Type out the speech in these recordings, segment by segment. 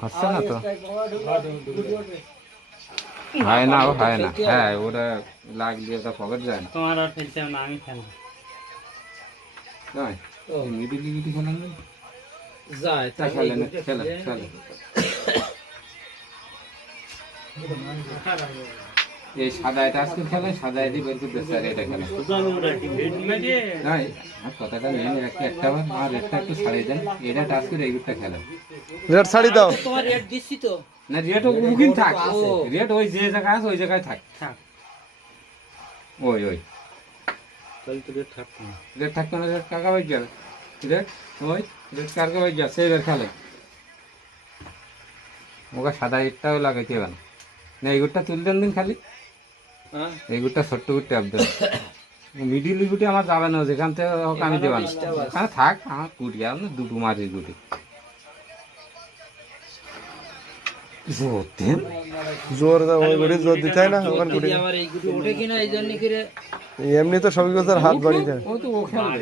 হাসছে না তো, হয় না, ও হয় না। হ্যাঁ, ওরা লাগ দিয়ে ওটা পকেট যায় না। তোমার আর ফেলতে না, আমি খেলবো। মিডিল গিটি খেলেন না? যায় তা খেলেন, খেলেন, খেলেন। এই সাদা এটা আজকে খেলেন, সাদা এটি বের করতে স্যার, এটা খেলেন। কথাটা নেন, একটা আর একটা একটু ছাড়িয়ে দেন, এটা টাচ করে এইটা খেলেন। রেড শাড়ি দাও। তোমার রেট দিচ্ছি তো না, রেট উকিল থাক, রেট ওই যে জায়গায় আছে ওই জায়গায় থাক। ওই ওই তাহলে তো রেট থাকতো না। রেট থাকতো না, রেট কাকা ভাই গেল, রেট ওই রেট কাকা ভাই গেল, সেই বের খেলে। ওকে সাদা ইটটাও লাগাইতে হবে না, এই গুড়টা তুলে দেন দিন খালি, এই গুড়টা ছোট্ট গুড়টা আপদেন। মিডিল গুটি আমার যাবে না, যেখান থেকে হোক আমি দেবান থাক, আমার গুটি আর দুটো মারি গুটি জোর ওই গুটি জোর দিতে হয় না ওখান গুটি। আবার এই গুটি ওঠে কিনা এই জন্য করে এমনি তো সবই বছর হাত বাড়ি যায়। ও তো ও খেলবে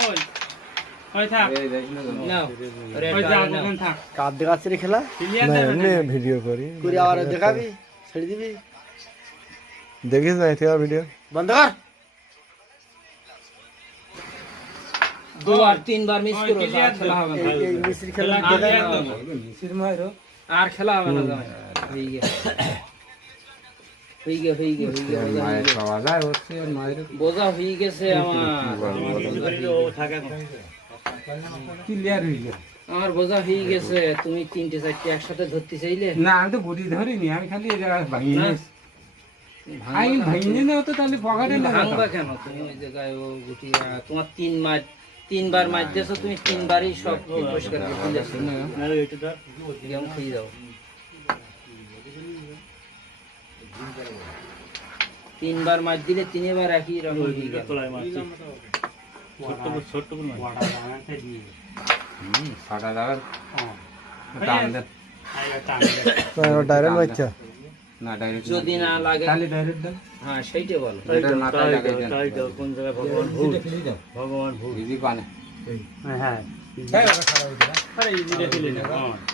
ওই ওই থাক নাও থাক। কার দেখাচ্ছি রে খেলা? না এমনি ভিডিও করি। করে আবার দেখাবি, ছেড়ে দিবি। দেখিস না এটা ভিডিও বন্ধ কর। 2 আর 3 বার মিস করো, খেলা হবে না। এই মিস্ত্রি খেলা মিসির মাইরো আর খেলা হবে না। হয়ে গেছে মায়ের পাওয়া যায় হচ্ছে, মায়ের বোঝা হয়ে গেছে আমার, ক্লিয়ার হয়ে গেছে। আমার বোঝা হয়ে গেছে। তুমি 3টে 4টে একসাথে ধরতে চাইলে না, আমি তো গুটি ধরিনি, আমি খালি এই জায়গায় ভাঙিয়ে নিয়েছি। আমি ভাঙিয়ে নেও তো তাহলে পকেটে না ভাঙবা কেন তুমি? ওই জায়গায় ও গুটি তোমার 3বার মাছ দিয়েছো, তুমি 3বারই সব পরিষ্কার করে দিয়েছো। কেমন খেয়ে যাও, 3বার মাছ দিলে 3বার একই রকম হয়ে গেল। সাদা যাবে টান দেন ডাইরেক্ট বাচ্চা না, ডাইরেক্ট যদি না লাগে খালি ডাইরেক্ট দেন। হ্যাঁ সেইটা বলো। এটার মাথায় লাগাই দেন। কোন জায়গায় ভগবান ভুল, ভগবান ভুল। ইজি পানে হ্যাঁ আরে ইজিটা দিলি না,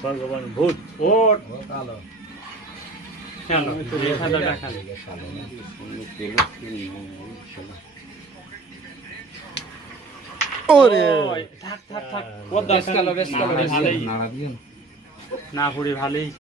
ভগবান ভূত ওট চলো তুই খাদাটা খালি ওরে থাক বেশ গেল, বেশ গেল। নাড়া দিয়ে না পুরি ভালোই।